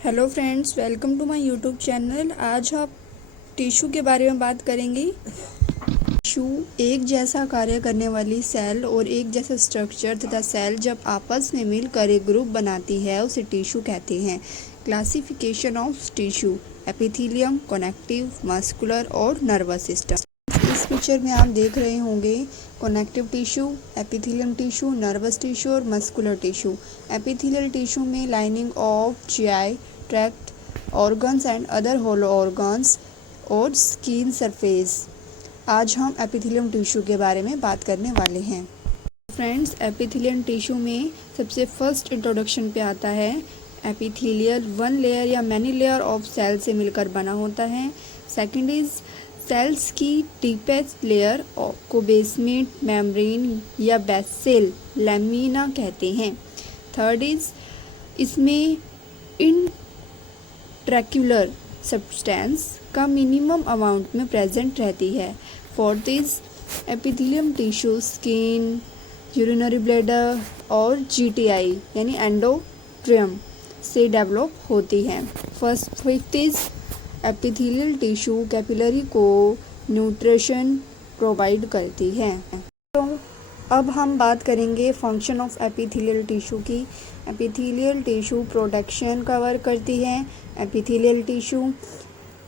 Hello friends, welcome to my YouTube channel. आज आप tissue के बारे में बात करेंगे। टिश्यू एक जैसा कार्य करने वाली सेल और एक जैसा स्ट्रक्चर तथा सेल जब आपस में मिलकर एक ग्रुप बनाती है उसे टिश्यू कहते हैं। Classification of tissue: epithelium, connective, muscular और नर्वस सिस्टम। इस पिक्चर में आप देख रहे होंगे connective tissue, epithelium tissue, nervous tissue और मस्कुलर टिश्यू। एपिथेलियल टिश्यू में lining of GI tract, organs and other hollow organs और स्किन सरफेस। आज हम एपिथेलियम टिश्यू के बारे में बात करने वाले हैं। फ्रेंड्स, एपिथेलियम टिश्यू में सबसे फर्स्ट इंट्रोडक्शन पे आता है एपिथेलियल वन लेयर या मैनी लेयर ऑफ सेल से मिलकर बना होता है। सेकंड इज सेल्स की डीपेस्ट लेयर को बेसमेंट मेम्ब्रेन या बेसल लैमिना कहते हैं। थर्ड इज इसमें इंट्रैक्युलर सब्सटेंस का मिनिमम अमाउंट में प्रेजेंट रहती है। Fourth is epithelium tissue skin, urinary bladder और जीटीआई यानी एंडोट्रियम से डेवलप होती है। Fifth is epithelial tissue capillary को न्यूट्रिशन प्रोवाइड करती है। तो अब हम बात करेंगे फंक्शन ऑफ एपिथेलियल टिश्यू की। एपिथेलियल टिश्यू प्रोटेक्शन का वर्क करती है। एपिथेलियल टिश्यू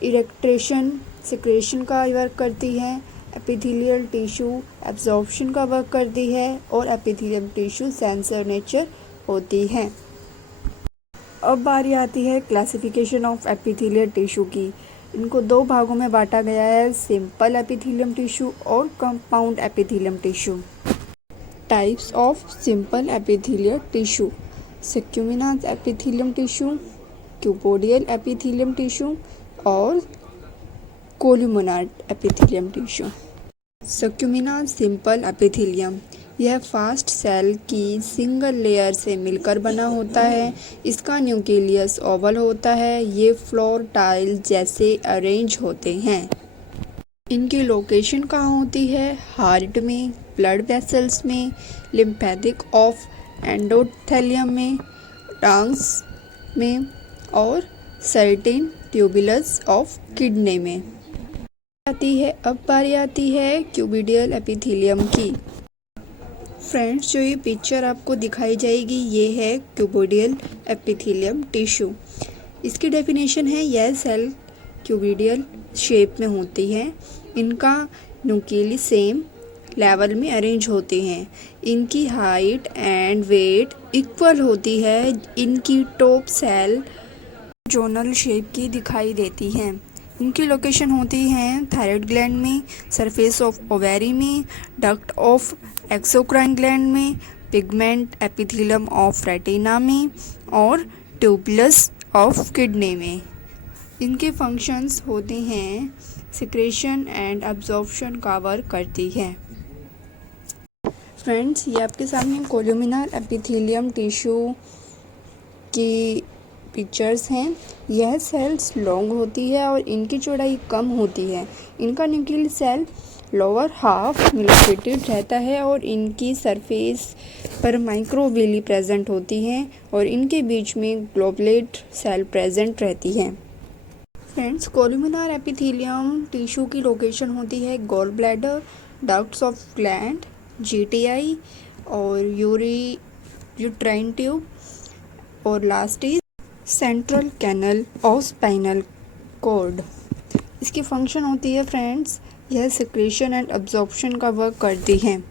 इरेक्टेशन सिक्रेशन का वर्क करती है। एपिथेलियल टिश्यू एब्जॉर्प्शन का वर्क करती है और एपिथेलियल टिश्यू सेंसर नेचर होती है। अब बारी आती है क्लासिफिकेशन ऑफ एपिथेलियल टिश्यू की। इनको दो भागों में बांटा गया है, सिंपल एपिथेलियम टिश्यू और compound epithelium tissue. Types of simple epithelial tissue: squamous epithelium tissue, cuboidal epithelium tissue और columnar epithelium tissue. Squamous simple epithelium यह फास्ट सेल की सिंगल लेयर से मिलकर बना होता है। इसका न्यूक्लियस ओवल होता है। ये फ्लोर टाइल जैसे अरेंज होते हैं। इनकी लोकेशन कहाँ होती है? हार्ट में, ब्लड वेसल्स में, लिम्फेटिक ऑफ एंडोथेलियम में, लंग्स में और सर्टेन ट्यूबुलस ऑफ किडनी में। अब बारी आती है क्यूबिडियल एपिथेलियम की। फ्रेंड्स, जो ये पिक्चर आपको दिखाई जाएगी ये है क्यूबिडियल एपिथेलियम टिश्यू। इसकी डेफिनेशन है यह सेल क्यूबिडियल शेप में होती है। इनका न्यूक्लियस सेम लेवल में अरेंज होते हैं। इनकी हाइट एंड वेट इक्वल होती है। इनकी टॉप सेल जोनल शेप की दिखाई देती हैं। इनकी लोकेशन होती है थायराइड ग्लैंड में, सरफेस ऑफ ओवेरी में, डक्ट ऑफ एक्सोक्राइन ग्लैंड में, पिगमेंट एपिथेलियम ऑफ रेटिना में और ट्यूबुलस ऑफ किडनी में। इनके फंक्शंस होते हैं सिक्रेशन एंड एब्जॉर्प्शन का वर्क करती है। फ्रेंड्स, ये आपके सामने कोलुमिनार एपिथेलियम टिश्यू की पिक्चर्स हैं। यह सेल्स लॉन्ग होती है और इनकी चौड़ाई कम होती है। इनका न्यूक्लियस सेल लोअर हाफ में लोकेटेड रहता है और इनकी सरफेस पर माइक्रोविली प्रेजेंट होती हैं और इनके बीच में ग्लोबुलेट सेल प्रेजेंट रहती हैं। फ्रेंड्स, कोलुमिनार एपिथेलियम टिश्यू की लोकेशन होती है gall bladder, ducts of gland, GTI और यूट्राइन ट्यूब और last is central canal of spinal cord. इसकी फंक्शन होती है फ्रेंड्स, यह सिक्रेशन एंड एब्जॉर्प्शन का वर्क करती है।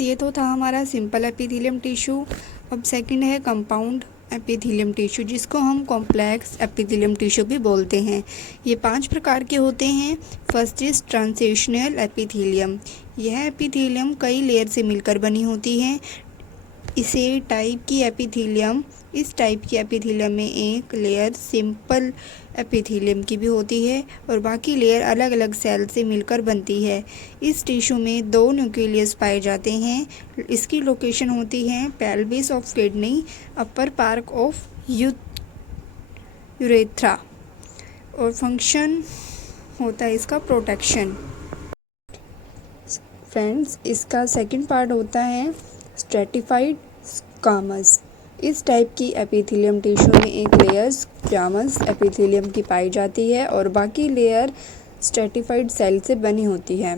ये तो था हमारा सिंपल एपिथेलियम टिश्यू। अब सेकंड है कंपाउंड एपिथेलियम टिश्यू, जिसको हम कॉम्प्लेक्स एपिथेलियम टिश्यू भी बोलते हैं। ये 5 प्रकार के होते हैं। First is transitional epithelium. यह एपिथेलियम कई लेयर से मिलकर बनी होती है। इस टाइप की एपिथेलियम में एक लेयर सिंपल एपिथेलियम की भी होती है और बाकी लेयर अलग अलग सेल से मिलकर बनती है। इस टिश्यू में 2 न्यूक्लियस पाए जाते हैं। इसकी लोकेशन होती है pelvis of kidney, upper part of urethra और फंक्शन होता है इसका प्रोटेक्शन। फ्रेंड्स, इसका सेकंड पार्ट होता है स्ट्रेटिफाइड स्क्वामस। इस टाइप की एपिथेलियम टिश्यू में एक लेयर स्क्वैमस एपिथेलियम की पाई जाती है और बाकी लेयर स्ट्रेटिफाइड सेल से बनी होती है।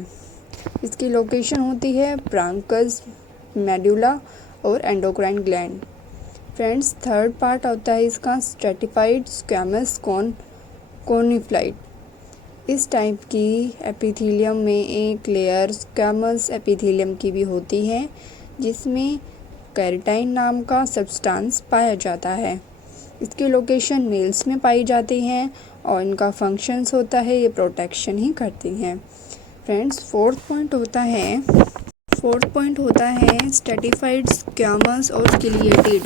इसकी लोकेशन होती है ब्रांकस, मेडुला और endocrine gland. Friends, third part होता है इसका स्ट्रेटिफाइड स्क्वैमस कोनिफ्लाइड। इस टाइप की एपिथेलियम में एक लेयर स्क्वैमस एपिथेलियम की भी होती है जिसमें केराटिन नाम का सब्सटेंस पाया जाता है। इसकी लोकेशन मेल्स में पाई जाती हैं और इनका फंक्शंस होता है ये प्रोटेक्शन ही करती हैं। फ्रेंड्स, फोर्थ पॉइंट होता है स्ट्रेटिफाइड स्क्वैमस और सिलिएटेड।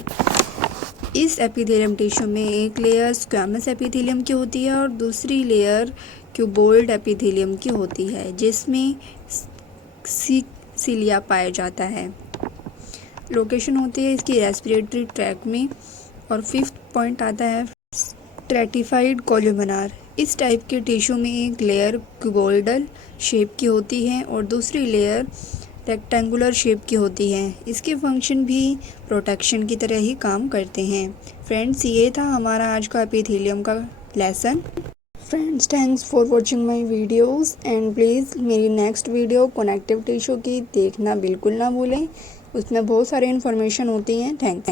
इस एपिथेलियम टिश्यू में एक लेयर स्क्वैमस एपिथेलियम की होती है और दूसरी लेयर क्यूबोइड एपिथेलियम की होती है जिसमें सिलिया पाया जाता है। लोकेशन होती है इसकी रेस्पिरेटरी ट्रैक में। और फिफ्थ पॉइंट आता है स्ट्रेटिफाइड कोलुमिनार। इस टाइप के टिश्यू में एक लेयर क्यूबोइडल शेप की होती है और दूसरी लेयर रेक्टेंगुलर शेप की होती है। इसके फंक्शन भी प्रोटेक्शन की तरह ही काम करते हैं। फ्रेंड्स, ये था हमारा आज का एपिथेलियम का lesson. Friends, thanks for watching my videos and please मेरी नेक्स्ट वीडियो कनेक्टिव टिश्यू की देखना बिल्कुल ना भूलें। उसमें बहुत सारी इन्फॉर्मेशन होती हैं। थैंक्स।